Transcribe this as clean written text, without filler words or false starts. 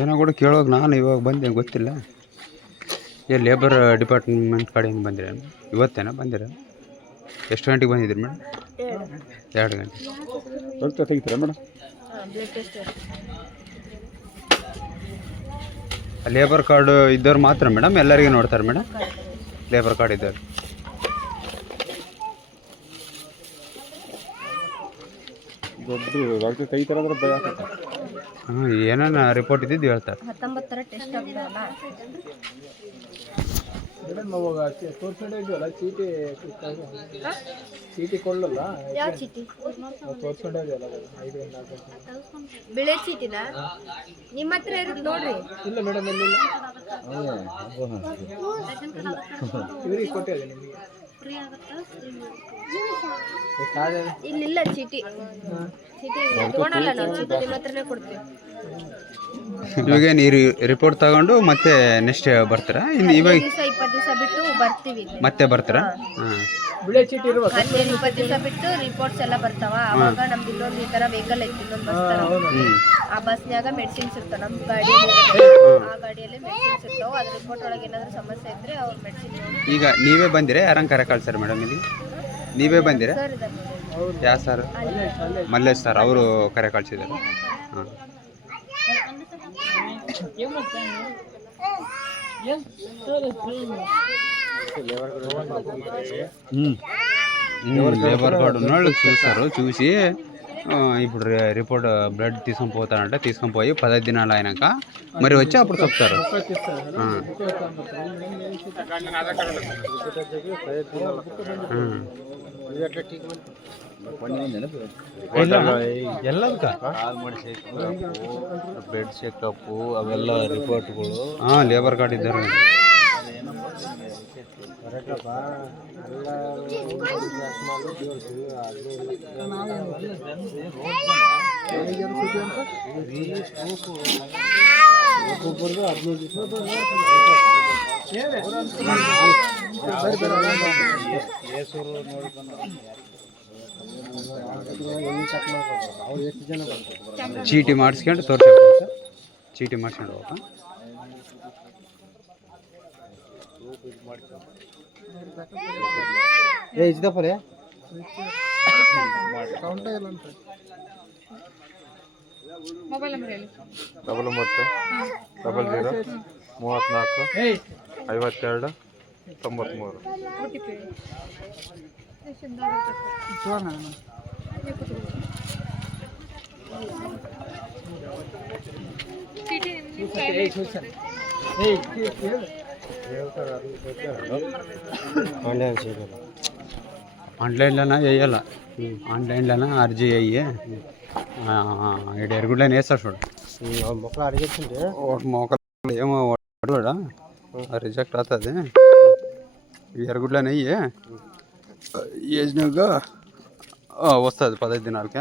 ಏನೋ ಕೂಡ ಕೇಳೋಕೆ ನಾನು ಇವಾಗ ಬಂದೆ, ಗೊತ್ತಿಲ್ಲ. ಲೇಬರ್ ಡಿಪಾರ್ಟ್ಮೆಂಟ್ ಕಡೆಯಿಂದ ಬಂದಿರ? ಇವತ್ತೇನೋ ಬಂದಿರ? ಎಷ್ಟು ಗಂಟೆಗೆ ಬಂದಿದ್ದೀರಿ ಮೇಡಮ್? 2 ಗಂಟೆ. ರಕ್ತ ತೆಗಿತೀರಾ ಮೇಡಮ್? ಲೇಬರ್ ಕಾರ್ಡು ಇದ್ದವ್ರು ಮಾತ್ರ ಮೇಡಮ್? ಎಲ್ಲರಿಗೂ ನೋಡ್ತಾರೆ ಮೇಡಮ್ ಲೇಬರ್ ಕಾರ್ಡ್ ಇದ್ದವ್ರು? ದೊಡ್ಡ ರಕ್ತ ತೆಗಿತಾರೆ ಅಂದ್ರೆ ಭಯ ಆಗ್ತದೆ. ಹಾಂ, ಏನೇನು ರಿಪೋರ್ಟ್ ಇದ್ದಿದ್ದು ಹೇಳ್ತಾರೆ. 19 ಟೆಸ್ಟ್ ಆಗ್ತಾವಲ್ಲ ಮೇಡಮ್, ಅವಾಗ ತೋರಿಸ್ಕೊಂಡೇ ಇದೆಯಲ್ಲ ಚೀಟಿ ಕೊಡಲ್ಲ. ಯಾವ ಚೀಟಿ? ತೋರಿಸ್ಕೊಂಡೇ ಇದೆಯಲ್ಲ 5 ಬಿಳೆ ಚೀಟಿನ ನಿಮ್ಮ ಹತ್ರ ಇರೋದು ನೋಡ್ರಿ. ಇಲ್ಲ ಮೇಡಮ್, ಎಲ್ಲಿಲ್ಲ. ಇವ್ರಿಗೆ ಕೊಟ್ಟಿದೆ ನಿಮಗೆ. ಇಲ್ಲಿಲ್ಲ ಚೀಟಿ. ಚೀಟಿ ತಗೊಳಲ್ಲ ನಾವು, ಚೀಟಿ ನಿಮ್ಮ ಹತ್ರನೇ ಕೊಡ್ತೀವಿ. ಇವಾಗ ನೀರು ರಿಪೋರ್ಟ್ ತಗೊಂಡು ಮತ್ತೆ ನೆಕ್ಸ್ಟ್ ಬರ್ತೀರಾ? ಇವಾಗ 20 ದಿವಸ ಬಿಟ್ಟು ಬರ್ತೀವಿ. ಮತ್ತೆ ಬರ್ತೀರಾ? ಹಾಂ, ಬಿಳೆ ಚೀಟಿ ಇರುವ 20 ದಿವಸ ಬಿಟ್ಟು ರಿಪೋರ್ಟ್ಸ್ ಎಲ್ಲ ಬರ್ತಾವ. ಅವಾಗ ನಮ್ದು ಇನ್ನೊಂದು ಈ ತರ ವೆಹಿಕಲ್ ಐತಿ, ಇನ್ನೊಂದು ಬಸ್ ತರ. ಆ ಬಸ್ನ್ಯಾಗ ಮೆಡಿಸಿನ್ಸ್ ಇರ್ತಾವ. ನಮ್ಮ ಗಾಡಿ ಆ ಗಾಡಿಯಲ್ಲಿ ಮೆಡಿಸಿನ್ಸ್ ಇರ್ತಾವ. ಅದ್ರ ರಿಪೋರ್ಟ್ ಒಳಗೆ ಏನಾದ್ರು ಸಮಸ್ಯೆ ಇದ್ರೆ ಅವ್ರ ಮೆಡಿಸಿನ್. ಈಗ ನೀವೇ ಬಂದಿರಾ? ಯಾರಂಗೆ ಕರೆ ಕಳ್ಸಾರ ಮೇಡಮ್? ಇಲ್ಲಿ ನೀವೇ ಬಂದಿರಾ? ಯಾವ ಸರ್? ಮಲ್ಲೇಶ್ ಸರ್ ಅವರು ಕರೆ ಕಳಿಸಿದ್ದಾರೆ. ಹಾಂ, లేబర్ కార్డు ఉన్నాడు చూస్తారు. చూసి ఇప్పుడు రిపోర్ట్ బ్లడ్ తీసుకొని పోతారంట. తీసుకొని పోయి 15 దినాలు అయినాక మరి వచ్చి అప్పుడు చెప్తారు. ಬ್ಲಡ್ ಚೆಕಪ್ ಅವೆಲ್ಲ ರಿಪೋರ್ಟ್ಗಳು ಲೇಬರ್ ಕಾರ್ಡ್ ಇದ್ದಾರೆ. ಚೀಟಿ ಮಾಡಿಸ್ಕೊಂಡು ತೋರಿಸ್ಬೇಕು ಸರ್. ಚೀಟಿ ಮಾಡಿಸ್ಕೊಂಡು ಹೋಗ. ಇದ್ದಪ್ಪರೇ ಮೊಬೈಲ್ ನಂಬರ್ ಹೇಳಿ. 99 00 34 52 93. ఆన్లైన్లోనే వేయాల. ఆన్లైన్లోనే అర్జీ అయ్యి ఎరుగుడ్లని వేస్తారు చూడు. మొక్కలు అడిగేస్తుంటే మొక్కలు ఏమో కూడా రిజెక్ట్ అవుతుంది. ఎరుగుడ్లని అయ్యి వేసినాక వస్తుంది 15 దినాలకి.